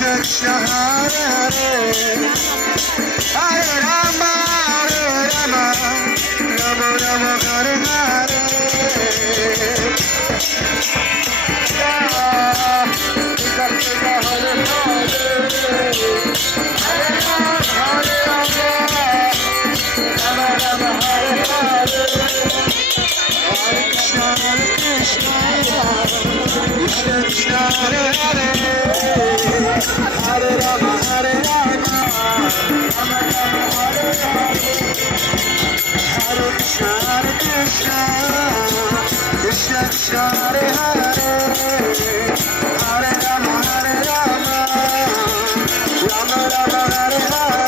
Krishna Hare Rama Rama Rama Hare Hare Krishna Hare Hare Hare Rama Hare Rama Rama Rama Hare Hare Hare Krishna Krishna Krishna Hare Hare Hare Rama Hare Rama Rama Rama Hare Hare